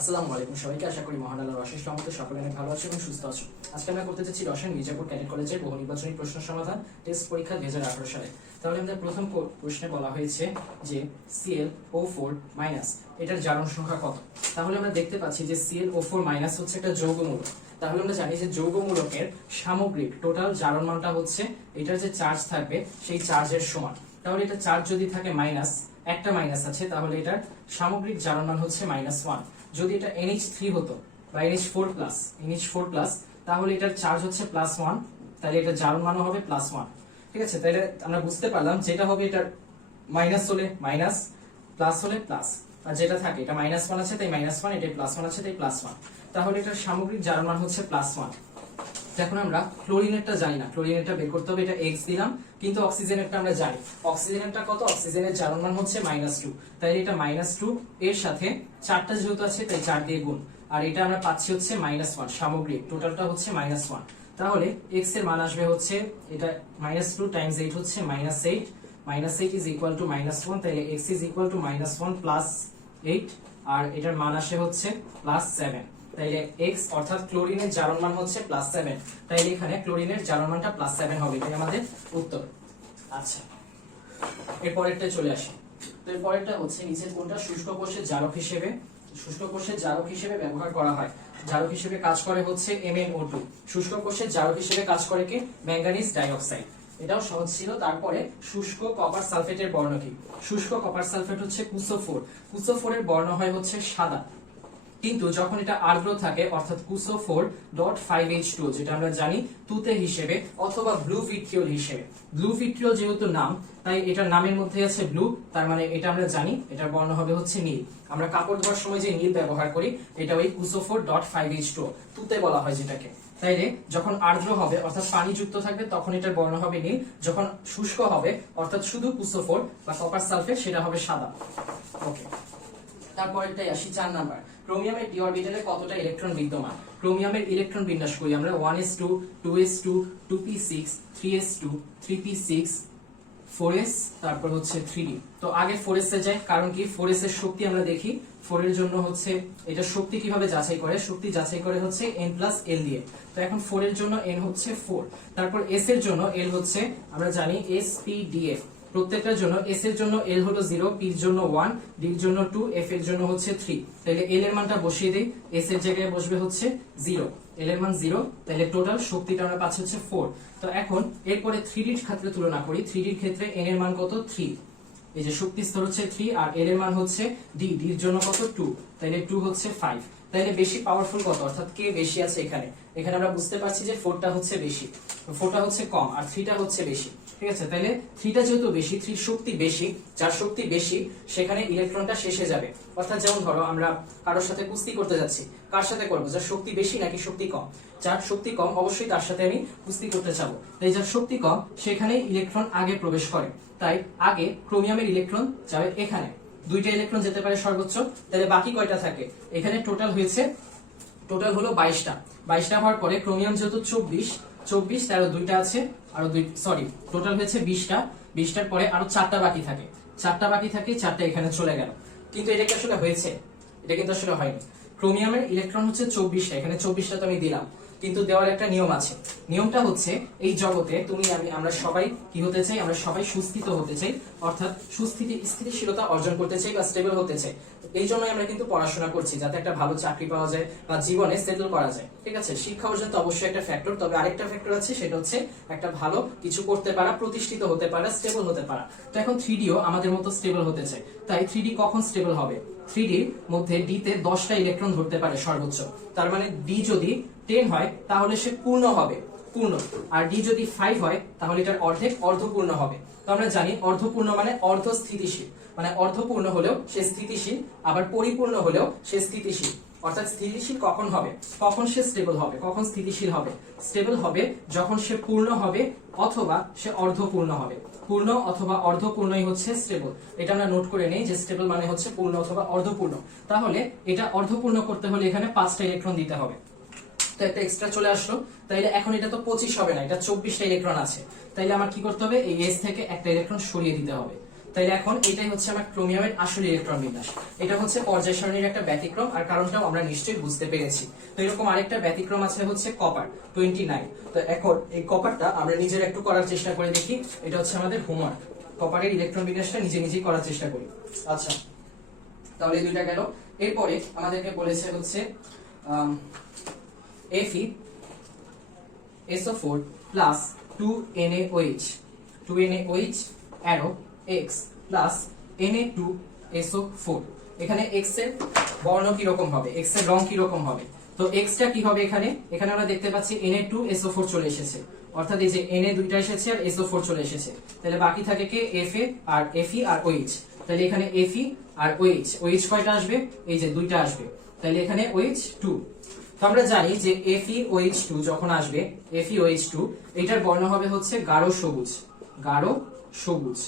আসসালামু আলাইকুম সবাইকে, আশা করি মহান আল্লাহর অশেষ রহমতে সকলে অনেক ভালো আছো এবং সুস্থ আছো। আজকে আমরা করতে যাচ্ছি রসায়ন মির্জাপুর ক্যাডেট কলেজের বহু নির্বাচনী প্রশ্ন সমাধান টেস্ট পরীক্ষা 2018 সালে। তাহলে আমাদের প্রথম প্রশ্নে বলা হয়েছে যে ClO4- এটার জারণ সংখ্যা কত। তাহলে আমরা দেখতে পাচ্ছি যে ClO4- হচ্ছে একটা যৌগমূলক। তাহলে আমরা জানি যে যৌগমূলকের সামগ্রিক টোটাল জারণ মানটা হচ্ছে এটার যে চার্জ থাকবে সেই চার্জের সমান। তাহলে এটা চার্জ যদি থাকে মাইনাস, একটা মাইনাস আছে, তাহলে এটার সামগ্রিক জারণ মান হচ্ছে -1। যদি এটা NH3 হতো বা NH4+, তাহলে এটার চার্জ হচ্ছে +1, তাহলে এটা জারণ মানও হবে +1। ঠিক আছে, তাহলে আমরা বুঝতে পারলাম যেটা হবে এটার মাইনাস হলে মাইনাস, প্লাস হলে প্লাস, আর যেটা থাকে এটা -1 আছে তাই -1, এটা +1 আছে তাই +1, তাহলে এটার সামগ্রিক জারণ মান হচ্ছে +1। এখন আমরা ক্লোরিনেরটা জানি না, ক্লোরিনেরটা বের করতে হবে, এটা x দিলাম, কিন্তু অক্সিজেনেরটা আমরা জানি। অক্সিজেনেরটা কত? অক্সিজেনের জারণ মান হচ্ছে -2, তাই এটা -2 এর সাথে 4টা যেহেতু আছে তাই 4 দিয়ে গুণ, আর এটা আমরা পাচ্ছি হচ্ছে -1, সামগ্রিক টোটালটা হচ্ছে -1। তাহলে x এর মান আসবে হচ্ছে এটা -2 টাইমস 8 হচ্ছে -8, -8 ইজ ইকুয়াল টু -1, তাহলে x is equal to -1 plus 8, আর এটার মান আসে হচ্ছে +7। তাইলে x অর্থাৎ ক্লোরিনের জারণ মান হচ্ছে +7, তাইলে এখানে ক্লোরিনের জারণ মানটা +7 হবে, এটাই আমাদের উত্তর। আচ্ছা, এর পরেরটা চলে আসি। তো এর পরেরটা হচ্ছে নিচের কোনটা শুষ্ক কোষের জারক হিসেবে ব্যবহার করা হয়। জারক হিসেবে কাজ করে হচ্ছে MnO2। শুষ্ক কোষের জারক হিসেবে কাজ করে কি? Manganese dioxide. এটাও সহজ ছিল। তারপরে শুষ্ক কপার সালফেটের বর্ণ কি? শুষ্ক কপার সালফেট হচ্ছে কুসো4। কুসো4 এর বর্ণ হয় হচ্ছে সাদা, কিন্তু যখন এটা আর্দ্র থাকে অর্থাৎ কুসো4.5H2 যেটা আমরা জানি তুতে হিসেবে অথবা ব্লু ভিট্রিয়ল হিসেবে। ব্লু ভিট্রিয়ল যেহেতু নাম, তাই এটার নামের মধ্যে আছে ব্লু, তার মানে এটা আমরা জানি এটার বর্ণ হবে হচ্ছে নীল। আমরা কাপড় ধোয়ার সময় যে নীল ব্যবহার করি এটা ওই কুসো4.5H2 তুতে বলা হয় যেটাকে। তাইলে যখন আর্দ্র হবে অর্থাৎ পানি যুক্ত থাকবে তখন এটার বর্ণ হবে নীল, যখন শুষ্ক হবে অর্থাৎ শুধু কুসো4 বা কপার সালফেট সেটা হবে সাদা। ওকে, তারপরেরটাই আসি 4 নাম্বার। ক্রোমিয়ামের ডি অরবিটালে কতটা ইলেকট্রন বিদ্যমান? ক্রোমিয়ামের ইলেকট্রন বিন্যাস করি আমরা 1s2 2s2 2p6 3s2 3p6 4s, তারপর হচ্ছে 3d। তো আগে 4s এ যাই, কারণ কি 4s এর শক্তি আমরা দেখি। 4 এর জন্য হচ্ছে এটা শক্তি কিভাবে যাচাই করে? শক্তি যাচাই করে হচ্ছে n+l দিয়ে। তো এখন 4 এর জন্য n হচ্ছে 4, তারপর s এর জন্য l হচ্ছে আমরা জানি spdf। প্রত্যেকটার জন্য s এর জন্য l হলো 0, p এর জন্য 1, d এর জন্য 2, f এর জন্য হচ্ছে 3। তাহলে l এর মানটা বসিয়ে দেই, s এর জায়গায় বসবে হচ্ছে 0, l এর মান 0, তাহলে টোটাল শক্তিটা আমরা পাচ্ছি হচ্ছে 4। তো এখন এরপরে 3d এর ক্ষেত্রে তুলনা করি। 3d এর ক্ষেত্রে n এর মান কত? 3, এই যে শক্তি স্তর হচ্ছে 3, আর l এর মান হচ্ছে d এর জন্য কত? 2, তাহলে 2 হচ্ছে 5। তাহলে বেশি পাওয়ারফুল কত, অর্থাৎ কে বেশি আছে এখানে? এখানে আমরা বুঝতে পারছি যে 4টা হচ্ছে বেশি, 4টা হচ্ছে কম, আর 3টা হচ্ছে বেশি। ঠিক আছে, তাহলে 3টা যেহেতু বেশি, 3 শক্তি বেশি, যার শক্তি বেশি সেখানে ইলেকট্রনটা শেষে যাবে। অর্থাৎ যেমন ধরো আমরা কারোর সাথে কুস্তি করতে যাচ্ছি, কার সাথে করবো? যার শক্তি বেশি নাকি শক্তি কম? যার শক্তি কম অবশ্যই তার সাথে আমি কুস্তি করতে চাবো। তাই যার শক্তি কম সেখানে ইলেকট্রন আগে প্রবেশ করে, তাই আগে ক্রোমিয়ামের ইলেকট্রন যাবে এখানে। 2টা ইলেকট্রন যেতে পারে সর্বোচ্চ, তাহলে বাকি কয়টা থাকে? এখানে টোটাল হলো 22টা হওয়ার পরে ক্রোমিয়াম যেহেতু 24, তার 2টা আছে, আরো টোটাল হয়েছে 20টার পরে আরো 4টা বাকি থাকে, 4টা এখানে চলে গেল। কিন্তু এটা কি আসলে হয়েছে? এটা কিন্তু আসলে হয়নি। ক্রোমিয়ামের ইলেকট্রন হচ্ছে 24টা, এখানে 24টা তো আমি দিলাম, কিন্তু দেওয়ার একটা নিয়ম আছে। নিয়মটা হচ্ছে এই জগতে তুমি আমরা সবাই কি হতে চাই? আমরা সবাই সুস্থিত হতে চাই, অর্থাৎ স্থিতিশীলতা অর্জন করতে চাই বা স্টেবল হতে চাই। এই জন্যই আমরা কিন্তু পড়াশোনা করছি, যাতে একটা ভালো চাকরি পাওয়া যায় বা জীবনে সেটেল করা যায়। ঠিক আছে, শিক্ষা অর্জন তো অবশ্যই একটা ফ্যাক্টর, তবে আরেকটা ফ্যাক্টর আছে, সেটা হচ্ছে একটা ভালো কিছু করতে পারা, প্রতিষ্ঠিত হতে পারা, স্টেবল হতে পারা। তো এখন 3Dও আমাদের মতো স্টেবল হতে চায়, তাই 3D কখন স্টেবল হবে? 3D এর মধ্যে D তে 10টা ইলেকট্রন ধরতে পারে সর্বোচ্চ, তার মানে D যদি 10 হয় তাহলে সে পূর্ণ হবে, আর D যদি 5 হয় তাহলে এটার অর্ধেক, অর্ধপূর্ণ হবে। তো আমরা জানি অর্ধপূর্ণ মানে অর্ধ স্থিতিশীল, মানে অর্ধপূর্ণ হলেও সে স্থিতিশীল, আবার পরিপূর্ণ হলেও সে স্থিতিশীল। অর্থাৎ স্থিতিশীল কখন হবে? কখন সে স্টেবল হবে? কখন স্থিতিশীল হবে? স্টেবল হবে যখন সে পূর্ণ হবে অথবা সে অর্ধপূর্ণ হবে। পূর্ণ অথবা অর্ধপূর্ণই হচ্ছে স্টেবল। এটা আমরা নোট করে নেই যে স্টেবল মানে হচ্ছে পূর্ণ অথবা অর্ধপূর্ণ। তাহলে এটা অর্ধপূর্ণ করতে হলে এখানে 5টা ইলেকট্রন দিতে হবে, তো একটা এক্সট্রা চলে আসলো। তাইলে এখন এটা তো 25 হবে না, এটা 24টা ইলেকট্রন আছে। তাইলে আমার কি করতে হবে? এই S থেকে একটা ইলেকট্রন সরিয়ে দিতে হবে। তাহলে এখন এটাই হচ্ছে আমার ক্রোমিয়ামের আসল ইলেকট্রন বিন্যাস। এটা হচ্ছে পর্যায় সারণীর একটা ব্যতিক্রম, আর কারণটাও আমরা নিশ্চয়ই বুঝতে পেরেছি। তো এরকম আরেকটা ব্যতিক্রম আছে হচ্ছে কপার 29। তো এখন এই কপারটা আমরা নিজের একটু করার চেষ্টা করে দেখি। এটা হচ্ছে আমাদের হোমওয়ার্ক, কপারের ইলেকট্রন বিন্যাসটা নিজে নিজেই করার চেষ্টা করি। আচ্ছা, তাহলে এই দুইটা গেল। এরপরে আমাদেরকে বলেছে হচ্ছে Fe SO4 plus 2NaOH 2NaOH arrow X plus Na2SO4। এখানে X এর বর্ণ কি রকম হবে, X এর রং কি রকম হবে? তো X টা কি হবে এখানে আমরা দেখতে পাচ্ছি Na2SO4 চলে এসেছে, অর্থাৎ এই যে Na দুইটা এসেছে আর SO4 চলে এসেছে। তাহলে বাকি থাকে কে Fa আর Fe আর OH। তাহলে এখানে Fe আর OH কয়টা আসবে? এই যে দুইটা আসবে। তাহলে এখানে OH2। তো আমরা জানি যে FeOH2 যখন আসবে, FeOH2 এটার বর্ণ হবে হচ্ছে গাঢ় সবুজ, গাঢ় সবুজ।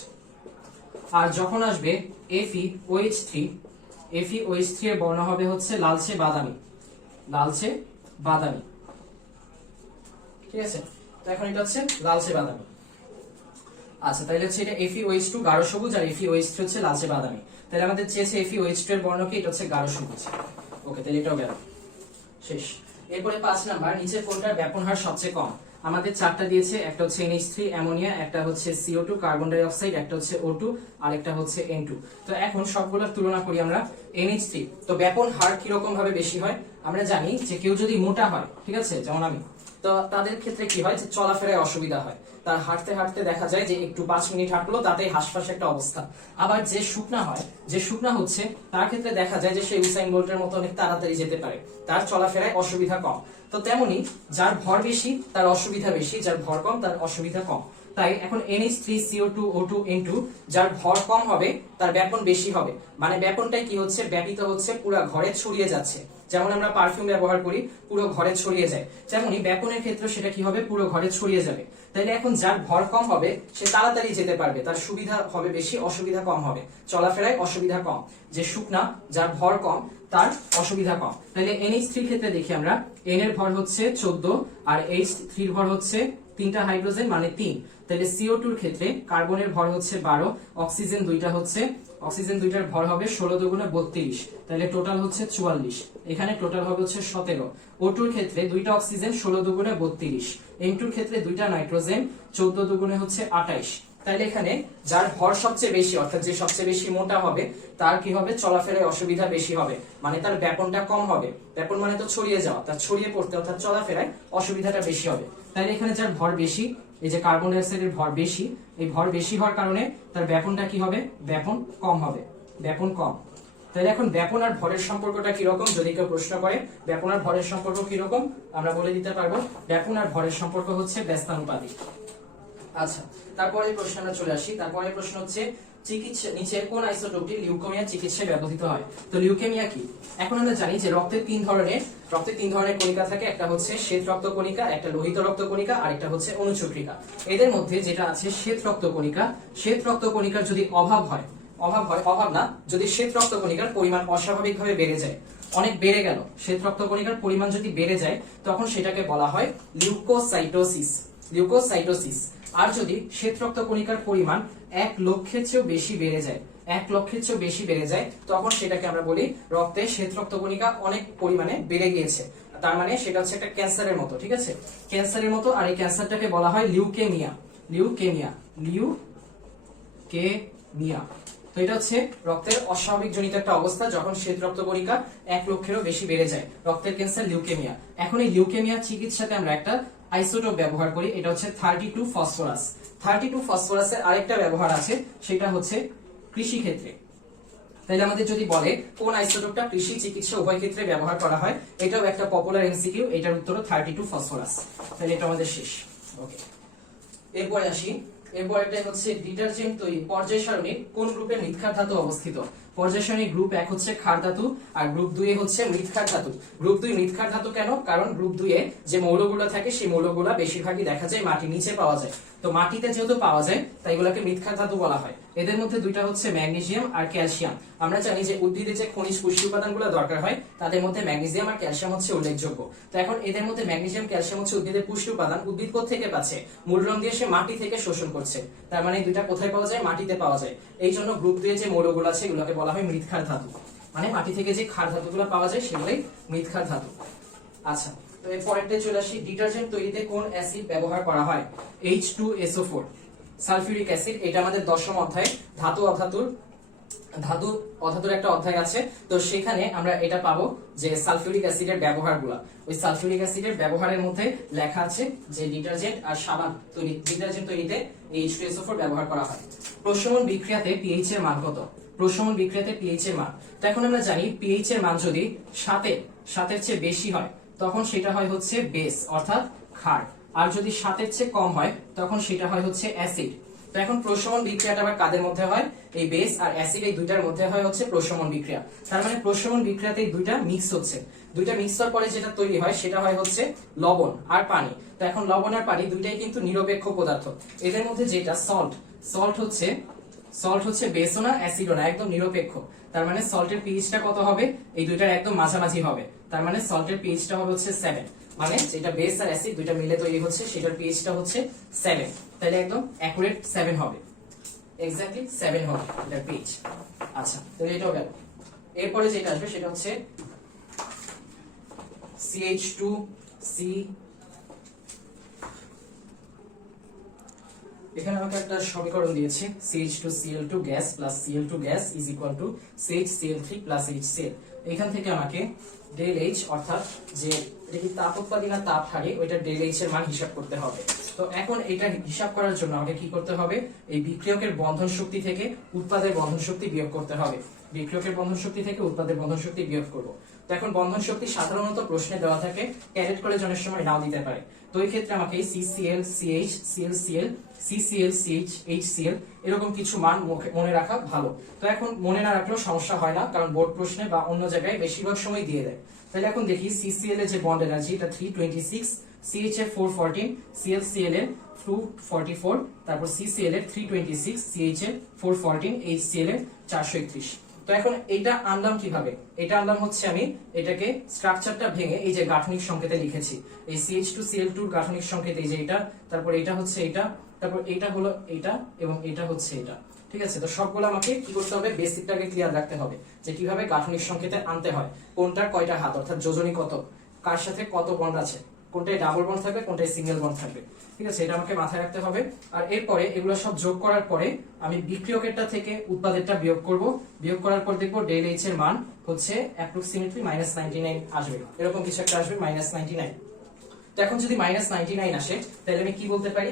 আর যখন আসবে FeOH3 এর বর্ণ হবে হচ্ছে লালচে বাদামি, লালচে বাদামি। ঠিক আছে, তো এখন এটা হচ্ছে লালচে বাদামি। আচ্ছা, তাহলে হচ্ছে এটা FeOH2 গাঢ় সবুজ আর FeOH3 হচ্ছে লালচে বাদামি। তাহলে আমাদের চেয়েছে FeOH2 এর বর্ণ কি? এটা হচ্ছে গাঢ় সবুজ। ওকে, তাহলে এটাও গেল, শেষ। এরপরে 5 নাম্বার, নিচের কোনটার ব্যাপন হার সবচেয়ে কম? আমাদের চারটা দিয়েছে, একটা হচ্ছে NH3 অ্যামোনিয়া, একটা হচ্ছে CO2 কার্বন ডাই অক্সাইড, একটা হচ্ছে O2 আর একটা হচ্ছে N2। তো এখন সবগুলোর তুলনা করি আমরা। NH3 তো ব্যাপন হার কি রকম ভাবে বেশি হয়? আমরা জানি যে কেউ যদি মোটা হয়, ঠিক আছে, যেমন আমি, তো তাদের ক্ষেত্রে কি হয় যে চলাফেরায় অসুবিধা হয়, তার হাঁটতে হাঁটতে দেখা যায় যে একটু 5 মিনিট হাঁটলো তাতেই হাঁসফাঁস একটা অবস্থা। আবার যে শুকনা হয়, যে শুকনা হচ্ছে, তার ক্ষেত্রে দেখা যায় যে সে উসাইন বোল্টের মতো অনেক তাড়াতাড়ি যেতে পারে, তার চলাফেরায় অসুবিধা কম। তো তেমনি যার ভর বেশি তার অসুবিধা বেশি, যার ভর কম তার অসুবিধা কম। তাই এখন NH3 CO2 O2 N2 যার ভর কম হবে তার ব্যাপন বেশি হবে। মানে ব্যাপনটাই কি হচ্ছে? ব্যাপিত হচ্ছে, পুরো ঘরে ছড়িয়ে যাচ্ছে। যেমন আমরা পারফিউম ব্যবহার করি, পুরো ঘরে ছড়িয়ে যায়, তেমনি ব্যাপনের ক্ষেত্রে সেটা কি হবে? পুরো ঘরে ছড়িয়ে যাবে। তাইলে এখন যার ভর কম হবে সে তাড়াতাড়ি যেতে পারবে, তার সুবিধা হবে বেশি, অসুবিধা কম হবে, চলাফেরায় অসুবিধা কম। যে শুকনা, যার ভর কম, তার অসুবিধা কম। তাহলে NH3 ক্ষেত্রে দেখি আমরা, N এর ভর হচ্ছে 14 আর H3 এর ভর হচ্ছে 3টা হাইড্রোজেন মানে 3। তাহলে CO2 এর ক্ষেত্রে কার্বনের ভর হচ্ছে 12, অক্সিজেন দুইটা হচ্ছে, অক্সিজেন দুইটার ভর হবে 16 দুগুণে 32, তাহলে টোটাল হচ্ছে 44। এখানে টোটাল হবে হচ্ছে 17। O2 এর ক্ষেত্রে দুইটা অক্সিজেন 16 দুগুণে 32, N2 এর ক্ষেত্রে দুইটা নাইট্রোজেন 14 দুগুণে হচ্ছে 28। তাহলে এখানে যার ভর সবচেয়ে বেশি, অর্থাৎ যে সবচেয়ে বেশি মোটা হবে, তার কি হবে? চলাফেরায় অসুবিধা বেশি হবে, মানে তার ব্যাপনটা কম হবে। ব্যাপন মানে তো ছড়িয়ে যাওয়া, তার ছড়িয়ে পড়তে অর্থাৎ চলাফেরায় অসুবিধাটা বেশি হবে। তাহলে এখানে যার ভর বেশি, এই যে কার্বন ডাই অক্সাইডের ভর বেশি, এই ভর বেশি হওয়ার কারণে তার ব্যাপনটা কি হবে? ব্যাপন কম হবে, ব্যাপন কম। তাহলে এখন ব্যাপন আর ভরের সম্পর্কটা কি রকম? যদি কেউ প্রশ্ন করে ব্যাপন আর ভরের সম্পর্ক কি রকম, আমরা বলে দিতে পারবো ব্যাপন আর ভরের সম্পর্ক হচ্ছে ব্যস্তানুপাতিক। আচ্ছা, তারপরে প্রশ্ন আমরা চলে আসি। তারপরে প্রশ্ন হচ্ছে চিকিৎসা, নিচের কোন আইসোটোপটি লিউকেমিয়া চিকিৎসায় ব্যবহৃত হয়? তো লিউকেমিয়া কি? এখন আমরা জানি যে রক্তের তিন ধরনের কণিকা থাকে, একটা হচ্ছে শ্বেত রক্ত কণিকা, একটা লোহিত রক্ত কণিকা আর একটা হচ্ছে অনুচক্রিকা। এদের মধ্যে যেটা আছে শ্বেত রক্ত কণিকা, শ্বেত রক্ত কণিকার যদি অভাব না, যদি শ্বেত রক্ত কণিকার পরিমাণ অস্বাভাবিকভাবে বেড়ে যায়, অনেক বেড়ে গেল, শ্বেত রক্ত কণিকার পরিমাণ যদি বেড়ে যায়, তখন সেটাকে বলা হয় লিউকোসাইটোসিস। আর যদি শ্বেত রক্ত কণিকার পরিমাণ 1 লক্ষের চেয়েও বেশি বেড়ে যায়, তখন সেটাকে আমরা বলি রক্তে শ্বেত রক্ত কণিকা অনেক পরিমাণে বেড়ে গিয়েছে, তার মানে সেটা হচ্ছে একটা ক্যান্সারের মতো। ঠিক আছে, ক্যান্সারের মতো। আর এই ক্যান্সারটাকে বলা হয় লিউকেমিয়া। তো এটা হচ্ছে রক্তের অস্বাভাবিক জনিত একটা অবস্থা, যখন শ্বেত রক্ত কণিকা 1 লক্ষেরও বেশি বেড়ে যায়, রক্তের ক্যান্সার লিউকেমিয়া। এখন এই লিউকেমিয়া চিকিৎসাতে আমরা একটা আইসোটোপ ব্যবহার করি, এটা হচ্ছে 32 ফসফরাস। 32 ফসফরাসের আরেকটা ব্যবহার আছে, সেটা হচ্ছে কৃষি ক্ষেত্রে। তাহলে আমাদের যদি বলে কোন আইসোটোপটা কৃষি চিকিৎসা উভয় ক্ষেত্রে ব্যবহার করা হয়, এটাও একটা পপুলার এমসিকিউ, এটার উত্তর 32 ফসফরাস। তাহলে এটা আমাদের শেষ। ওকে, এরপরে আসি। এরপর একটা হচ্ছে ডিটারজেন্ট তৈরি পর্যায় সারণীর কোন গ্রুপে নিক্ষার ধাতু অবস্থিত? পর্যায় সারণী গ্রুপ 1 হচ্ছে ক্ষার ধাতু আর গ্রুপ 2 হচ্ছে মৃৎক্ষার ধাতু। গ্রুপ 2 মৃৎক্ষার ধাতু কেন? কারণ গ্রুপ 2 এ যে মৌলগুলো থাকে সেই মৌলগুলো বেশিরভাগই দেখা যায় মাটির নিচে পাওয়া যায়। তো মাটিতে যেহেতু পাওয়া যায় তাই এগুলোকে মৃৎক্ষার ধাতু বলা হয়। এদের মধ্যে দুইটা হচ্ছে ম্যাগনেসিয়াম আর ক্যালসিয়াম। আমরা জানি যে উদ্ভিদে যে খনিজ পুষ্টি উপাদানগুলো দরকার হয় তাদের মধ্যে ম্যাগনেসিয়াম আর ক্যালসিয়াম হচ্ছে উল্লেখযোগ্য। তো এখন এদের মধ্যে ম্যাগনেসিয়াম ক্যালসিয়াম হচ্ছে উদ্ভিদের পুষ্টি উপাদান। উদ্ভিদ কোত্থেকে পাচ্ছে? মূলরন্ধ্র দিয়ে সে মাটি থেকে শোষণ করছে। তার মানে দুইটা কোথায় পাওয়া যায়? মাটিতে পাওয়া যায়। এই জন্য গ্রুপ 2 এ যে মৌলগুলো আছে এগুলোকে বলা হয় মৃৎক্ষার ধাতু। মানে মাটি থেকে যে ক্ষার ধাতুগুলো পাওয়া যায় সেগুলোই মৃৎক্ষার ধাতু। আচ্ছা, তো এর পরেরটা চলে আসি, ডিটারজেন্ট তৈরিতে কোন অ্যাসিড ব্যবহার করা হয়? H2SO4 sulphuric acid. এটা আমাদের 10ম অধ্যায় ধাতু অধাতুর একটা অধ্যায় আছে। তো সেখানে আমরা এটা পাবো যে সালফিউরিক অ্যাসিডের ব্যবহারগুলো। ওই সালফিউরিক অ্যাসিডের ব্যবহারের মধ্যে লেখা আছে যে ডিটারজেন্ট আর সাবান ডিটারজেন্ট তৈরিতে H2SO4 ব্যবহার করা হয়। প্রশমন বিক্রিয়াতে পিএইচ এর মান কত? প্রশমন বিক্রিয়াতে পিএইচ এর মান, তো এখন আমরা জানি পিএইচ এর মান যদি 7 এর চেয়ে বেশি হয় তখন সেটা হয় হচ্ছে বেস অর্থাৎ ক্ষার, আর যদি 7 এর চেয়ে কম হয় তখন সেটা হয় হচ্ছে অ্যাসিড। তো এখন প্রশমন বিক্রিয়াটা আবার কাদের মধ্যে হয়? এই বেস আর অ্যাসিড এই দুইটার মধ্যে হয় হচ্ছে প্রশমন বিক্রিয়া। তার মানে প্রশমন বিক্রিয়াতে এই দুইটা মিক্স হচ্ছে। দুইটা মিক্স হওয়ার পরে যেটা তৈরি হয় সেটা হয় হচ্ছে লবণ আর পানি। তো এখন লবণ আর পানি দুইটাই কিন্তু নিরপেক্ষ পদার্থ। এদের মধ্যে যেটা সল্ট হচ্ছে বেসও না অ্যাসিডও না, একদম নিরপেক্ষ। তার মানে সল্টের পিএইচটা কত হবে? এই দুইটার একদম মাঝামাঝি হবে। তার মানে সল্টের পিএইচটা হবে হচ্ছে 7। মানে যেটা বেস আর অ্যাসিড দুইটা মিলে তৈরি হচ্ছে সেটার পিএইচটা হচ্ছে 7। তাহলে একদম অ্যাকুরেট 7 হবে, এক্স্যাক্টলি 7 হবে এটার পিএইচ। আচ্ছা, তো এটাও গেল। এরপরে যেটা আসবে সেটা হচ্ছে CH2C। এখানে আমাকে একটা সমীকরণ দিয়েছে CH2Cl2 gas plus Cl2 gas is equal to CHCl3 plus HCl। এখান থেকে আমাকে ডেল H অর্থাৎ যে এটা কি তাপ উৎপাদী না তাপ হারি ওইটা ডেল H এর মান হিসাব করতে হবে। তো এখন এটা হিসাব করার জন্য আমাকে কি করতে হবে? এই বিক্রিয়কের বন্ধন শক্তি থেকে উৎপাদের বন্ধন শক্তি বিয়োগ করতে হবে। বিক্রিয়কের বন্ধন শক্তি থেকে উৎপাদের বন্ধন শক্তি বিয়োগ করব। তো এখন বন্ধন শক্তি সাধারণত প্রশ্নে দেওয়া থাকে, ক্যাডেট কলেজ অনেক সময় নাও দিতে পারে। তো এই ক্ষেত্রে আমাকে CCl CH ClCl CCl CH HCl এরকম কিছু মান মনে রাখা ভালো। তো এখন মনে না রাখলেও সমস্যা হয় না, কারণ বোর্ড প্রশ্নে বা অন্য জায়গায় বেশিরভাগ সময় দিয়ে দেয়। তাহলে এখন দেখি CCl এর যে বন্ড এনার্জি এটা 326, CH এর 414, ClCl এর 244, তারপর CCl এর 326, CH এর 414, HCl এর 431। তো এখন এটা আনলাম কিভাবে? এটা আনলাম হচ্ছে আমি এটাকে স্ট্রাকচারটা ভেঙে এই যে গাঠনিক সংকেতে লিখেছি। এই CH2Cl2 এর গাঠনিক সংকেত এই যে এটা, তারপর এটা হচ্ছে এটা, তারপর এটা হলো এটা এবং এটা হচ্ছে এটা। ঠিক আছে, তো সবগুলো আমাকে কি করতে হবে? বেসিকটাকে ক্লিয়ার রাখতে হবে যে কিভাবে গাঠনিক সংকেতে আনতে হয়, কোনটার কয়টা হাত অর্থাৎ যোজনী কত, কার সাথে কত বন্ড আছে, কোনটায় ডাবল বন্ড থাকবে কোনটায় সিঙ্গেল বন্ড থাকবে। ঠিক আছে, এটা আমাকে মাথায় রাখতে হবে। আর এরপরে এগুলো সব যোগ করার পরে আমি বিক্রিয়কেরটা থেকে উৎপাদেরটা বিয়োগ করব। বিয়োগ করার পর দেখবো ডেল H এর মান হচ্ছে অ্যাপ্রক্সিমেটলি -99 আসবে, এরকম কিছু একটা আসবে -99। তো এখন যদি -99 আসে তাহলে আমি কি বলতে পারি?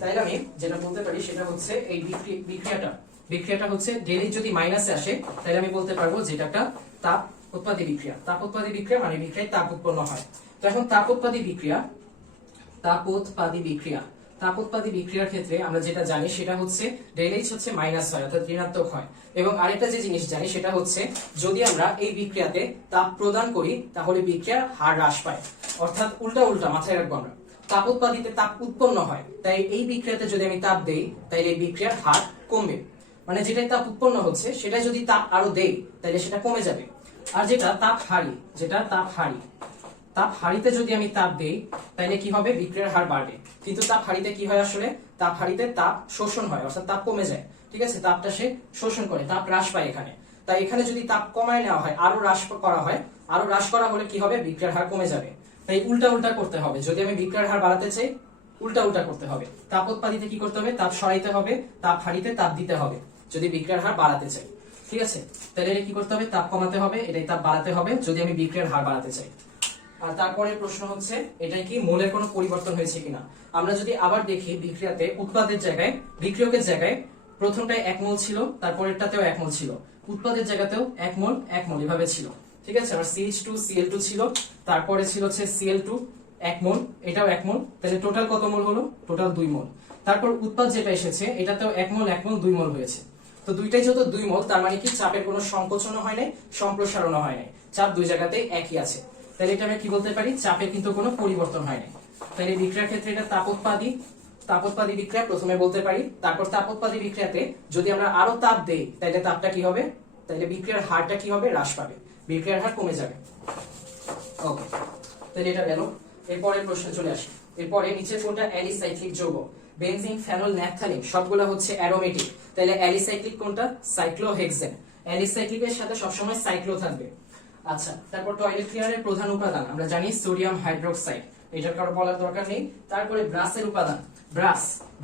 তাহলে আমি যেটা বলতে পারি সেটা হচ্ছে এই বিক্রিয়াটা হচ্ছে ডেল H যদি মাইনাসে আসে তাহলে আমি বলতে পারবো যেটা একটা তাপ উৎপাদী বিক্রিয়া। তাপ উৎপাদী বিক্রিয়া মানে বিক্রিয়ায় তাপ উৎপন্ন হয়। তো এখন তাপ উৎপাদী বিক্রিয়ার ক্ষেত্রে আমরা যেটা জানি সেটা হচ্ছে ডেল H হচ্ছে মাইনাস হয় অর্থাৎ ঋণাত্মক হয়। এবং আরেকটা যে জিনিস জানি সেটা হচ্ছে যদি আমরা এই বিক্রিয়াতে তাপ প্রদান করি তাহলে বিক্রিয়ার হার হ্রাস পায়, অর্থাৎ উল্টা মাথায় রাখবো আমরা। তাপ উৎপাদিতে তাপ উৎপন্ন হয়, তাই এই বিক্রিয়াতে যদি আমি তাপ দেই তাহলে এই বিক্রিয়ার হার কমবে। মানে যেটাই তাপ উৎপন্ন হচ্ছে সেটা যদি তাপ আরো দেই তাহলে সেটা কমে যাবে। আর যেটা তাপ হারিতে যদি আমি তাপ দেই তাহলে কি হবে? বিক্রিয়ার হার বাড়বে। কিন্তু তাপ হারিতে কি হয়? আসলে তাপ হারিতে তাপ শোষণ হয় অর্থাৎ তাপ কমে যায়। ঠিক আছে, তাপটা সে শোষণ করে, তাপ হ্রাস পায় এখানে। তাই এখানে যদি তাপ কমায় নেওয়া হয়, আরো হ্রাস করা হলে কি হবে? বিক্রিয়ার হার কমে যাবে। তাই উল্টা করতে হবে। যদি আমি বিক্রিয়ার হার বাড়াতে চাই উল্টা করতে হবে। তাপ উৎপাদিতে কি করতে হবে? তাপ সরাইতে হবে, তাপ হারিতে তাপ দিতে হবে যদি বিক্রিয়ার হার বাড়াতে চাই। ঠিক আছে, তাহলে এটা কি করতে হবে? তাপ কমাতে হবে, এটাই তাপ বাড়াতে হবে যদি আমি বিক্রিয়ার হার বাড়াতে চাই। আর তারপরে প্রশ্ন হচ্ছে এটাই কি মোলের কোনো পরিবর্তন হয়েছে কিনা। আমরা যদি আবার দেখি বিক্রিয়াতে বিক্রিয়কের জায়গায় প্রথমটায় 1 মোল ছিল, তারপরেরটাতেও 1 মোল ছিল, উৎপাদের জায়গাতেও 1 মোল এভাবে ছিল। ঠিক আছে, আর CH2Cl2 ছিল, তারপরে ছিল হচ্ছে Cl2 1 মোল, এটাও 1 মোল, তাহলে টোটাল কত মোল হলো? টোটাল 2 মোল। তারপর উৎপাদ যেটা এসেছে এটাতেও 1 মোল 2 মোল হয়েছে। তো দুইটাই যেহেতু 2 মোল, তার মানে কি চাপের কোনো সংকোচনও হয় নাই, সম্প্রসারণও হয় নাই, চাপ দুই জায়গাতে একই আছে। তাহলে এটা আমরা কি বলতে পারি, চাপের কিন্তু কোনো পরিবর্তন হয় নাই। তাহলে বিক্রিয়ার ক্ষেত্রে এটা তাপোৎপাদী বিক্রিয়া প্রথমে বলতে পারি। তারপর তাপোৎপাদী বিক্রিয়াতে যদি আমরা আরো তাপ দেই তাহলে তাপটা কি হবে, তাহলে বিক্রিয়ার হারটা কি হবে, হ্রাস পাবে, বিক্রিয়ার হার কমে যাবে। ওকে, তাহলে এটা গেল। এরপরের প্রশ্নে চলে আসি। এরপরে নিচের কোনটা অ্যালিসাইক্লিক যৌগ? বেনজিন, ফেনল, ন্যাপথালিন সবগুলো হচ্ছে অ্যারোমেটিক। তাহলে অ্যালিসাইক্লিক কোনটা? সাইক্লোহেক্সেন। অ্যালিসাইক্লিকের সাথে সবসময় সাইক্লো থাকবে। আচ্ছা, তারপর টয়লেট ক্লিনারের প্রধান উপাদান আমরা জানি সোডিয়াম হাইড্রোক্সাইড, এটার কারো বলার দরকার নেই। তারপরে ব্রাসের উপাদান,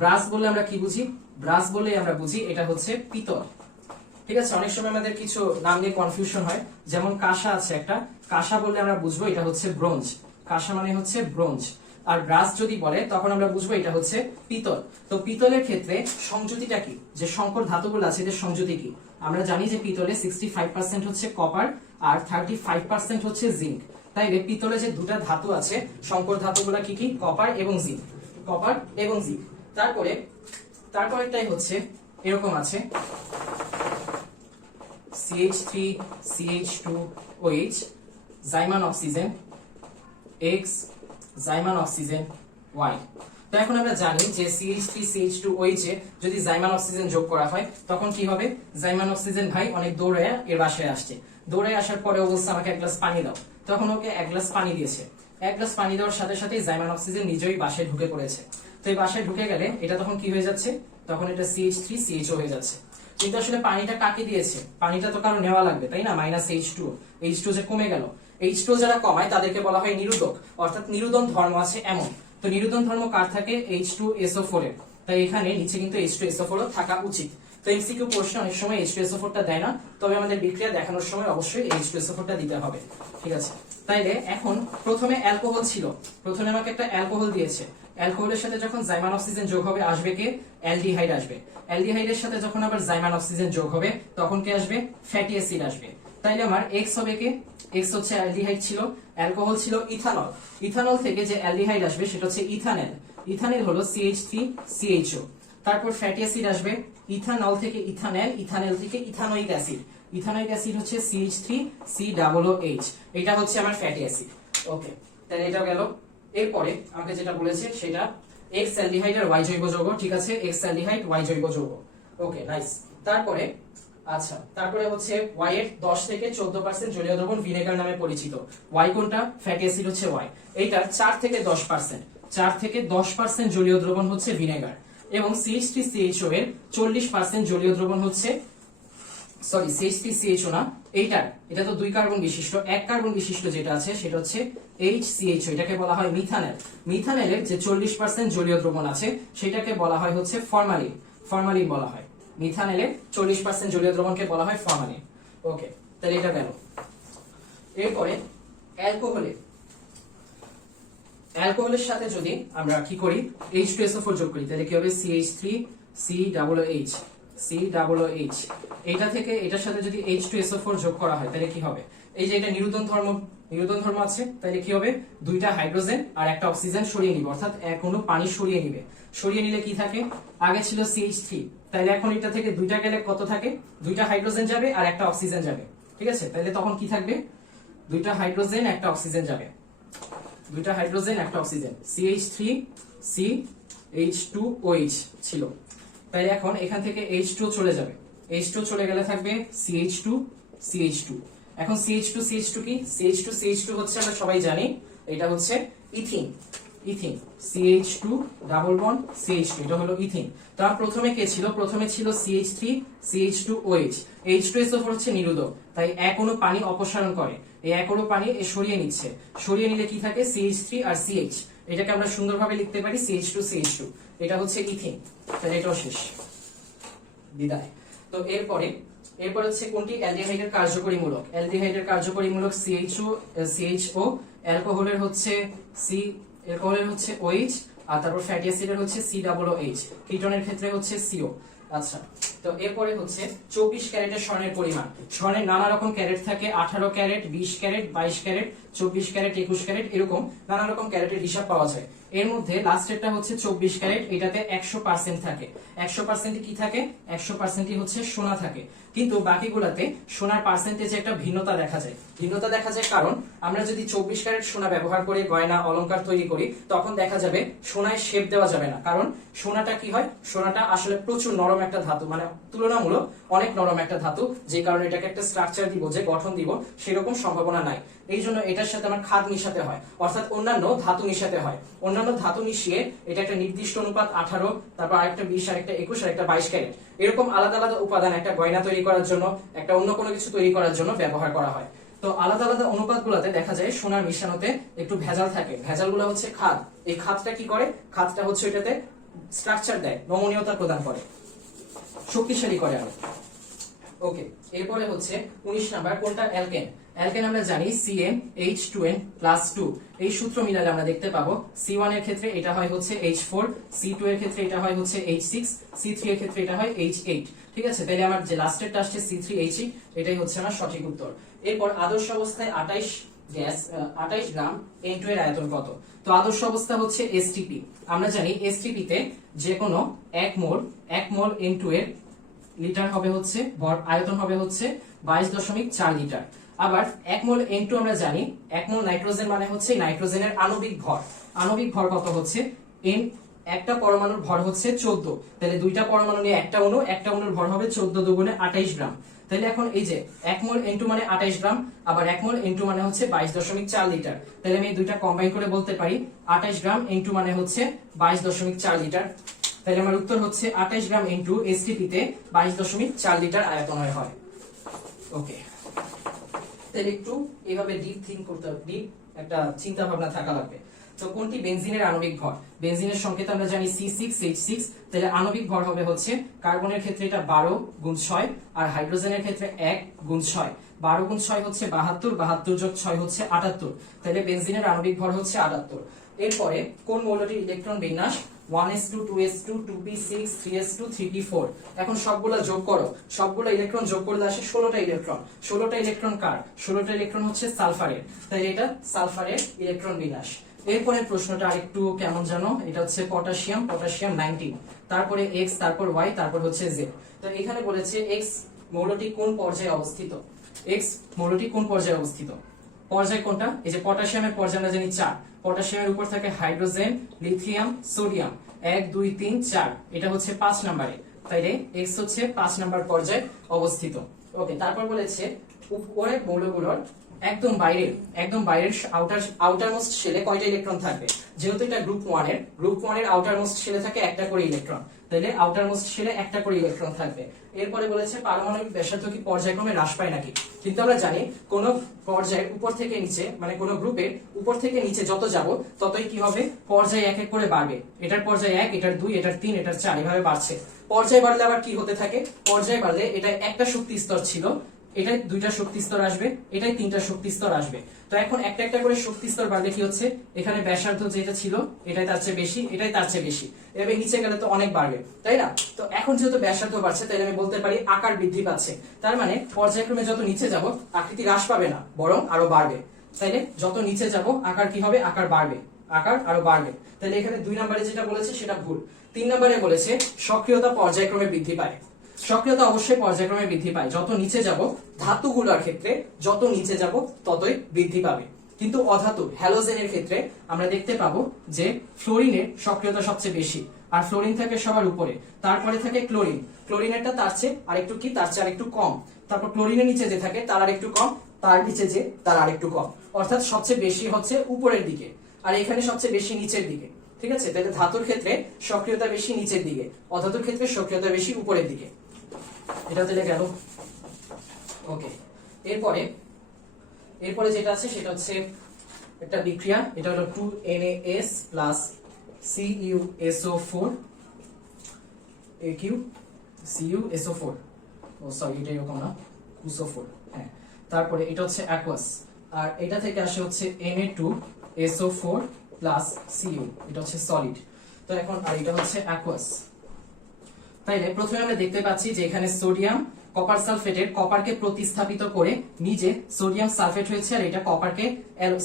ব্রাস বললে আমরা কি বুঝি? ব্রাস বললে আমরা বুঝি এটা হচ্ছে পিতল। ঠিক আছে, অনেক সময় আমাদের কিছু নাম নিয়ে কনফিউশন হয়, যেমন কাঁসা আছে একটা, কাঁসা বললে আমরা বুঝবো এটা হচ্ছে ব্রোঞ্জ, কাঁসা মানে হচ্ছে ব্রোঞ্জ। আর ব্রাস যদি বলে তখন আমরা বুঝবো এটা হচ্ছে পিতল। তো পিতলের ক্ষেত্রে সংযুতিটা কি, যে সংকর ধাতুগুলো আছে এদের সংযুতি কি? আমরা জানি যে পিতলে 65% হচ্ছে কপার আর 35% হচ্ছে জিঙ্ক। তাই পিতলে যে দুটা ধাতু আছে সংকর ধাতুগুলো কি কি? কপার এবং জিঙ্ক, কপার এবং জিঙ্ক। তারপরেরটাই হচ্ছে এরকম আছে CH3 CH2OH, জাইমান অক্সিজেন X, জাইমান অক্সিজেন Y। তো এখন আমরা জানি যে CH3 CH2OH এ যদি জাইমান অক্সিজেন যোগ করা হয় তখন কি হবে? জাইমান অক্সিজেন ভাই অনেক দৌড়ায় এর বাসায় আসছে, দৌড়ায় আসার পরে বলছে আমাকে 1 গ্লাস পানি দাও, তখন ওকে 1 গ্লাস পানি দিয়েছে। 1 গ্লাস পানি দেওয়ার সাথে সাথে জাইমান অক্সিজেন নিজেই বাসায় ঢুকে পড়েছে। তো এই বাসায় ঢুকে গেলে এটা তখন কি হয়ে যাচ্ছে? তখন এটা CH3 CHO হয়ে যাচ্ছে। কিন্তু আসলে পানিটা কাকে দিয়েছে? পানিটা তো কারো নেওয়া লাগবে, তাই না? -H2 যে কমে গেল, H2 যারা কমায় তাদেরকে বলা হয় নিরোধক, অর্থাৎ নিরোধন ধর্ম আছে এমন। তো নিরোধন ধর্ম কার থাকে? H2SO4 এর। তাই এখানে নিচে কিন্তু H2SO4 থাকা উচিত। তো এমসিকিউ প্রশ্নে অনেক সময় H2SO4 টা দেয় না, তবে আমাদের বিক্রিয়া দেখানোর সময় অবশ্যই H2SO4 টা দিতে হবে। ঠিক আছে, তাইলে এখন প্রথমে অ্যালকোহল ছিল, প্রথমে আমাকে একটা অ্যালকোহল দিয়েছে, অ্যালকোহলের সাথে যখন জাইমান অক্সিজেন যোগ হবে আসবে কে? অ্যালডিহাইড আসবে। অ্যালডিহাইডের সাথে যখন আবার জাইমান অক্সিজেন যোগ হবে তখন কে আসবে? ফ্যাটি অ্যাসিড আসবে। তাইলে আমার এক্স হবে কে? এক্স হচ্ছে অ্যালডিহাইড ছিল, অ্যালকোহল ছিল ইথানল, ইথানল থেকে যে অ্যালডিহাইড আসবে সেটা হচ্ছে ইথানেল, ইথানেল হলো CH3CHO। তারপর ফ্যাটি অ্যাসিড আসবে, ইথানল থেকে ইথানেল, ইথানেল থেকে ইথানোইক অ্যাসিড, ইথানোইক অ্যাসিড হচ্ছে CH3COOH, এটা হচ্ছে আমার ফ্যাটি অ্যাসিড। ওকে, তাহলে এটা গেল। এরপরে আমাকে যেটা বলেছে সেটা এক্স অ্যালডিহাইড আর ওয়াই জৈব যৌগ। ঠিক আছে, এক্স অ্যালডিহাইড ওয়াই জৈব যৌগ। ওকে, নাইস। তারপরে আচ্ছা, তারপরে হচ্ছে ওয়াই এর 10 থেকে 14% জলীয় দ্রবণ ভিনেগার নামে পরিচিত। ওয়াই কোনটা? ফ্যাটি অ্যাসিড হচ্ছে ওয়াই। এইটার 4 থেকে 10% জলীয় দ্রবণ হচ্ছে ভিনেগার। এবং CH3CHO এর 40% জলীয় দ্রবণ হচ্ছে, সরি CH3CHO না, এটা তো 2 কার্বন বিশিষ্ট, 1 কার্বন বিশিষ্ট যেটা আছে সেটা হচ্ছে HCHO, এটাকে বলা হয় মিথানেল। মিথানেলের যে 40% জলীয় দ্রবণ আছে সেটাকে বলা হয় হচ্ছে ফরমালিন, ফরমালিন বলা হয়। মিথানেলের 40% জলীয় দ্রবণকে বলা হয় ফরমালিন। ওকে, তাহলে এটা গেল। এরপরে অ্যালকোহলের সাথে যদি আমরা কি করি? H2SO4 যোগ করি তাহলে কি হবে? CH3COOH, এটা থেকে এটার সাথে যদি H2SO4 যোগ করা হয় তাহলে কি হবে? এই যে এটা নিরোধন ধর্ম আছে, তাহলে কি হবে? 2টা হাইড্রোজেন আর একটা অক্সিজেন সরিয়ে নিবে, অর্থাৎ কোনো পানি সরিয়ে নিবে। সরিয়ে নিলে কি থাকে? আগে ছিল CH3, তাহলে এখন এটা থেকে 2টা গেলে কত থাকে? 2টা হাইড্রোজেন যাবে আর একটা অক্সিজেন যাবে। ঠিক আছে, তাহলে তখন কি থাকবে? 2টা হাইড্রোজেন একটা অক্সিজেন যাবে, 2টা হাইড্রোজেন একটা অক্সিজেন, CH3CH2OH ছিল। তাই এখন এখান থেকে H2 চলে যাবে, H2 চলে গেলে থাকবে CH2CH2। এখন CH2CH2 কি? CH2CH2 হচ্ছে আমরা সবাই জানি এটা হচ্ছে ethene, ethene CH2 double bond CH2, এটা হলো ইথিন। তো প্রথমে কে ছিল? প্রথমে ছিল CH3CH2OH, H2SO4 হচ্ছে নিরোধক, তাই এক অণু পানি অপসারণ করে, এই এক অণু পানি সরিয়ে নিচ্ছে, সরিয়ে নিলে কি থাকে? CH3 আর CH, এটাকে আমরা সুন্দরভাবে লিখতে পারি CH2CH2, এটা হচ্ছে ইথিন। তাহলে এটাও শেষ, বিদায়। তো এরপরে হচ্ছে কোনটি? অ্যালডিহাইডের কার্যকরী মূলক। অ্যালডিহাইডের কার্যকরী মূলক CHO, অ্যালকোহলের হচ্ছে OH, আর তারপর ফ্যাটি অ্যাসিডের হচ্ছে COOH, কিটোনের ক্ষেত্রে হচ্ছে CO। আচ্ছা, তো এরপরে হচ্ছে 24 ক্যারেটের স্বর্ণের পরিমাণ। স্বর্ণের নানা রকম ক্যারেট থাকে, 18 carat, 20 carat, 22 carat, 24 carat, 21 carat, এরকম নানা রকম ক্যারেটের হিসাব পাওয়া যায়। এর মধ্যে লাস্টেরটা হচ্ছে 24 ক্যারেট, এটাতে 100% থাকে। 100% কি থাকে? 100%ই হচ্ছে সোনা থাকে। কিন্তু বাকিগুলাতে সোনার পার্সেন্টেজে একটা ভিন্নতা দেখা যায়। ভিন্নতা দেখা যায় কারণ আমরা যদি 24 ক্যারেট সোনা ব্যবহার করে গয়না অলংকার তৈরি করি, তখন দেখা যাবে সোনায় শেপ দেওয়া যাবে না। কারণ সোনাটা কি হয়? সোনাটা আসলে প্রচুর নরম একটা ধাতু, মানে তুলনামূলক অনেক নরম একটা ধাতু, যে কারণে এটাকে একটা স্ট্রাকচার দিব, যে গঠন দিব, সেরকম সম্ভাবনা নাই। এই জন্য এটার সাথে আমার খাদ মিশাতে হয়, অর্থাৎ অন্যান্য ধাতু মিশাতে হয়। অন্যান্য ধাতু মিশিয়ে এটা একটা নির্দিষ্ট অনুপাত 18, তারপর আরেকটা 20, আরেকটা 21, আরেকটা 22 ক্যারেট, এরকম আলাদা আলাদা উপাদান একটা গয়না তৈরি করার জন্য, একটা অন্য কোনো কিছু তৈরি করার জন্য ব্যবহার করা হয়। তো আলাদা আলাদা অনুপাতগুলোতে দেখা যায় সোনার মিশ্রণতে একটু ভেজাল থাকে। ভেজালগুলো হচ্ছে খাদ। এই খাদটা কি করে? খাদটা হচ্ছে এটাতে স্ট্রাকচার দেয়, নমনীয়তা প্রদান করে, শক্তিশালী করে আরো। ওকে, এরপরে হচ্ছে 19 নাম্বার, কোনটা? অ্যালকেন। অ্যালকেন আমরা জানি CmH2n+2। এই সূত্র মিলালে আমরা দেখতে পাবো C1 এর ক্ষেত্রে এটা হয় হচ্ছে H4, C2 এর ক্ষেত্রে এটা হয় হচ্ছে H6, C3 এর ক্ষেত্রে এটা হয় H8। ঠিক আছে, তাহলে আমার যে লাস্টেরটা আসছে C3H8, এটাই হচ্ছে আমার সঠিক উত্তর। এরপর আদর্শ অবস্থায় 28 গ্রাম N2 এর আয়তন কত? তো আদর্শ অবস্থা হচ্ছে STP। আমরা জানি STP তে যে কোনো 1 মোল N2 এর লিটার হবে হচ্ছে আয়তন হবে হচ্ছে 22.4 লিটার। আবার 1 মোল N2 আমরা জানি 1 মোল নাইট্রোজেন মানে হচ্ছে নাইট্রোজেনের আণবিক ভর। আণবিক ভর কত হচ্ছে? N, একটা পরমাণুর ভর হচ্ছে 14, তাহলে দুইটা পরমাণু নিয়ে একটা অণুর ভর হবে 14 দুগুণে 28 গ্রাম। তাহলে এখন এই যে 1 মোল N2 মানে 28 গ্রাম, আবার 1 মোল N2 মানে হচ্ছে 22.4 লিটার। তাহলে আমি এই দুইটা কম্বাইন করে বলতে পারি 28 গ্রাম N2 মানে হচ্ছে 22.4 লিটার। তাহলে আমার উত্তর হচ্ছে 28 গ্রাম N2 STP তে 22.4 লিটার আয়তন হয়। ওকে, তাহলে একটু এইভাবে ডিপ থিঙ্ক করতে হবে, ডিপ একটা চিন্তা ভাবনা থাকা লাগবে। তো কোনটি বেনজিনের আণবিক ভর? বেনজিনের সংকেত আমরা জানি C6H6, তাহলে আণবিক ভর হবে হচ্ছে কার্বনের ক্ষেত্রে এটা 12 গুণ 6, আর হাইড্রোজেনের ক্ষেত্রে 1 গুণ 6। 12 গুণ 6 হচ্ছে 72, 72 যোগ 6 হচ্ছে 78, তাহলে বেনজিনের আণবিক ভর হচ্ছে 78। এরপরে কোন মৌলটির ইলেকট্রন বিন্যাস 1s2 2s2 2p6 3s2 3p4? এখন সবগুলা যোগ করো, সবগুলা ইলেকট্রন যোগ করলে আসে 16টা ইলেকট্রন। 16টা ইলেকট্রন কার? 16টা ইলেকট্রন হচ্ছে সালফারের, তাই এটা সালফারের ইলেকট্রন বিন্যাস। এরপরের প্রশ্নটা আরেকটু কেমন জানো, এটা হচ্ছে পটাশিয়াম 19, তারপরে x, তারপর y, তারপর হচ্ছে z। তো এখানে বলেছে x মৌলটি কোন পর্যায়ে অবস্থিত? x মৌলটি কোন পর্যায়ে অবস্থিত? পর্যায় কোনটা? এই যে পটাশিয়ামের পর্যায় আমরা জানি 4। পটাশিয়ামের উপর থাকে হাইড্রোজেন, লিথিয়াম, সোডিয়াম, 1 2 3 4, এটা হচ্ছে 5 নম্বরে, তাইলে x হচ্ছে 5 নাম্বার পর্যায়ে অবস্থিত। ওকে, তারপর বলেছে উপরের মৌলগুলোর একদম বাইরের আউটার মোস্ট শেলে কয়টা ইলেকট্রন থাকবে? যেহেতু এটা গ্রুপ 1 এর আউটার মোস্ট শেলে থাকে একটা করে ইলেকট্রন, তাহলে আউটার মোস্ট শেলে একটা করে ইলেকট্রন থাকবে। এরপরে বলেছে পারমাণবিক ব্যাসার্ধ কি পর্যায়ক্রমে হ্রাস পায় নাকি? কিন্তু আমরা জানি কোন পর্যায়ের উপর থেকে নিচে, মানে কোন গ্রুপের উপর থেকে নিচে যত যাব ততই কি হবে? পর্যায় এক এক করে বাড়বে। এটার পর্যায় 1, এটার 2, এটার 3, এটার 4, এভাবে বাড়ছে। পর্যায় বাড়লে আবার কি হতে থাকে? পর্যায় বাড়লে এটা একটা শক্তি স্তর ছিল, এটাই 2টা শক্তি স্তর আসবে, এটাই 3টা শক্তি স্তর আসবে। তো এখন একটা একটা করে শক্তি স্তর বাড়লে কি হচ্ছে? এখানে ব্যাসার্ধ যেটা ছিল এটাই তার চেয়ে বেশি, এটাই তার চেয়ে বেশি, এভাবে নিচে গেলে তো অনেক বাড়বে, তাই না? তো এখন যেহেতু ব্যাসার্ধ বাড়ছে, তাহলে আমি বলতে পারি আকার বৃদ্ধি পাচ্ছে। তার মানে পর্যায়ক্রমে যত নিচে যাব আকৃতি হ্রাস পাবে না, বরং আরো বাড়বে। তাইলে যত নিচে যাব আকার কি হবে? আকার বাড়বে, আকার আরো বাড়বে। তাহলে এখানে 2 নম্বরে যেটা বলেছে সেটা ভুল। 3 নম্বরে বলেছে সক্রিয়তা পর্যায়ক্রমে বৃদ্ধি পায়। সক্রিয়তা অবশ্যই পর্যায়ক্রমে বৃদ্ধি পায়, যত নিচে যাব ধাতুগুলোর ক্ষেত্রে যত নিচে যাব ততই বৃদ্ধি পাবে। কিন্তু অধাতু হ্যালোজেনের ক্ষেত্রে আমরা দেখতে পাবো যে ফ্লোরিনের সক্রিয়তা সবচেয়ে বেশি, আর ফ্লোরিন থাকে সবার উপরে, তারপরে থাকে ক্লোরিনেরটা তার চেয়ে আরেকটু কম, তারপর ক্লোরিনের নিচে যে থাকে তার আরেকটু কম, তার নিচে যে তার আরেকটু কম, অর্থাৎ সবচেয়ে বেশি হচ্ছে উপরের দিকে, আর এখানে সবচেয়ে বেশি নিচের দিকে। ঠিক আছে, তাহলে ধাতুর ক্ষেত্রে সক্রিয়তা বেশি নিচের দিকে, অধাতুর ক্ষেত্রে সক্রিয়তা বেশি উপরের দিকে। এটা তাহলে গেল। ওকে, এরপরে যেটা আছে সেটা হচ্ছে একটা বিক্রিয়া, এটা হলো 2NaS প্লাস CuSO4 CuSO4, ও সরি এটা এরকম না, CuSO4, হ্যাঁ। তারপরে এটা হচ্ছে অ্যাকুয়াস, আর এটা থেকে আসে হচ্ছে Na2SO4 প্লাস Cu, এটা হচ্ছে সলিড। তো এখন আর এটা হচ্ছে অ্যাকুয়াস। তাইলে প্রথমে আমরা দেখতে পাচ্ছি যে এখানে সোডিয়াম কপার সালফেটের কপারকে প্রতিস্থাপিত করে নিজে সোডিয়াম সালফেট হয়েছে, আর এটা কপারকে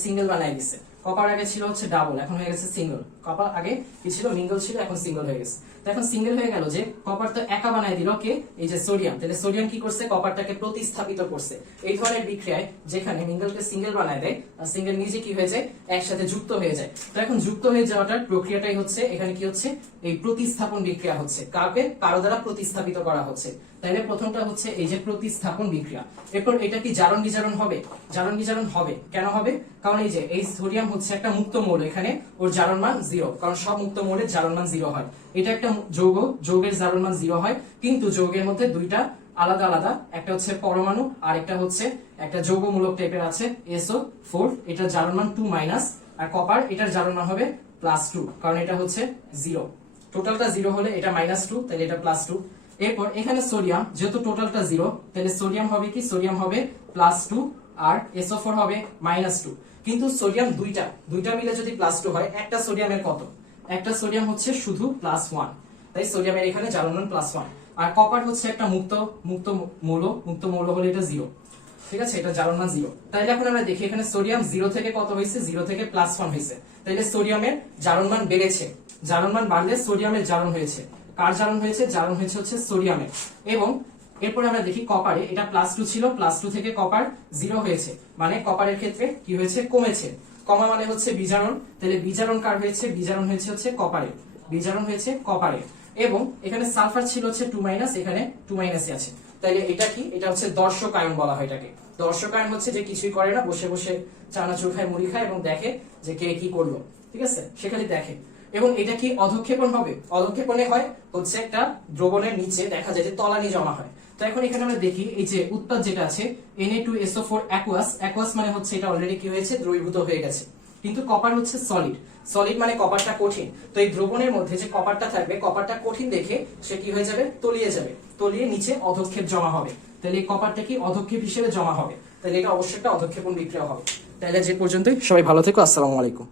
সিঙ্গেল বানাই দিচ্ছে। কপার আগে ছিল হচ্ছে ডাবল, এখন হয়ে গেছে সিঙ্গেল। কপার আগে কি ছিল, মিঙ্গল ছিল, এখন সিঙ্গেল হয়ে গেছে। তো এখন সিঙ্গেল হয়ে গেল যে কপার তো একা বানায় দিল কে, এই যে সোডিয়াম। তাহলে সোডিয়াম কি করছে, কপারটাকে প্রতিস্থাপিত করছে। এই ধরনের বিক্রিয়ায় যেখানে মিঙ্গলকে সিঙ্গেল বানায় দেয় আর সিঙ্গেল নিজে কি হয়ে যায়, একসাথে যুক্ত হয়ে যায়। তো এখন যুক্ত হয়ে যাওয়াটার প্রক্রিয়াটাই হচ্ছে এখানে কি হচ্ছে, এই প্রতিস্থাপন বিক্রিয়া হচ্ছে। কাকে, কারো দ্বারা প্রতিস্থাপিত করা হচ্ছে। তাহলে প্রথমটা হচ্ছে এই যে প্রতিস্থাপন বিক্রিয়া। এরপর এটা কি জারণ বিজারণ হবে, জারণ বিজারণ হবে। কেন হবে, কারণ এই যে এই সোডিয়াম হচ্ছে একটা মুক্ত মৌল, এখানে ওর জারণ মান 0, কারণ সব মুক্ত মৌলের জারণ মান 0 হয়। এটা একটা যৌগ, যৌগের জারণ মান 0 হয়, কিন্তু যৌগের মধ্যে দুইটা আলাদা আলাদা, একটা হচ্ছে পরমাণু আর একটা হচ্ছে একটা যৌগমূলক টাইপের আছে SO4, এটার জারণ মান 2-। আর কপার, এটার জারণ মান হবে +2, কারণ এটা হচ্ছে 0। টোটালটা 0 হলে এটা -2, তাহলে এটা +2। এরপর এখানে সোডিয়াম, যেহেতু টোটালটা 0, তাহলে সোডিয়াম হবে কি, সোডিয়াম হবে +2 আর SO4 হবে -2। কিন্তু সোডিয়াম দুইটা মিলে যদি +2 হয়, একটা সোডিয়ামের কত, একটা সোডিয়াম হচ্ছে শুধু +1, তাই সোডিয়ামের এখানে জারণ মান +1। আর কপার হচ্ছে একটা মুক্ত মৌল হলে এটা 0, ঠিক আছে, এটা জারণ মান 0। তাহলে এখন আমরা দেখি এখানে সোডিয়াম 0 থেকে কত হয়েছে, 0 থেকে +1 হয়েছে। তাহলে সোডিয়ামের জারণ মান বেড়েছে, জারণ মান বাড়লে সোডিয়ামের জারণ হয়েছে। কার জারণ হয়েছে, জারণ হয়েছে হচ্ছে সোডিয়ামের। এবং এরপরে আমরা দেখি কপারে, এটা +2 ছিল, +2 থেকে কপার 0 হয়েছে, মানে কপারের ক্ষেত্রে কি হয়েছে, কমেছে। কমা মানে হচ্ছে বিজারণ, তাহলে বিজারণ কার হয়েছে, বিজারণ হয়েছে হচ্ছে কপারের, বিজারণ হয়েছে কপারের। এবং এখানে সালফার ছিল হচ্ছে 2-, এখানে 2- আছে। তাইলে এটা কি, এটা হচ্ছে দর্শক আয়ন বলা হয় এটাকে। দর্শক আয়ন হচ্ছে যে কিছুই করে না, বসে বসে চানাচুর খায়, মুড়ি খায় এবং দেখে যে কে কি করলো, ঠিক আছে, সে খালি দেখে। এবং এটা কি অধঃক্ষেপণ হবে, অধঃক্ষেপণে হয় হচ্ছে একটা দ্রবণের নিচে দেখা যায় যে তলানি জমা হয়। তো এখন এখানে আমরা দেখি এই যে উৎপাদ যেটা আছে Na2SO4 অ্যাকুয়াস, অ্যাকুয়াস মানে হচ্ছে এটা অলরেডি কি হয়েছে, দ্রবীভূত হয়ে গেছে। কিন্তু কপার হচ্ছে সলিড, সলিড মানে কপারটা কঠিন। তো এই দ্রবণের মধ্যে যে কপারটা থাকবে, কপারটা কঠিন দেখে সে কি হয়ে যাবে, তলিয়ে যাবে, তলিয়ে নিচে অধঃক্ষেপ জমা হবে। তাহলে এই কপারটা কি অধঃক্ষেপ হিসেবে জমা হবে, তাহলে এটা অবশ্যই একটা অধঃক্ষেপণ বিক্রিয়া হবে। তাহলে যে পর্যন্তই, সবাই ভালো থেকো, আসসালামু আলাইকুম।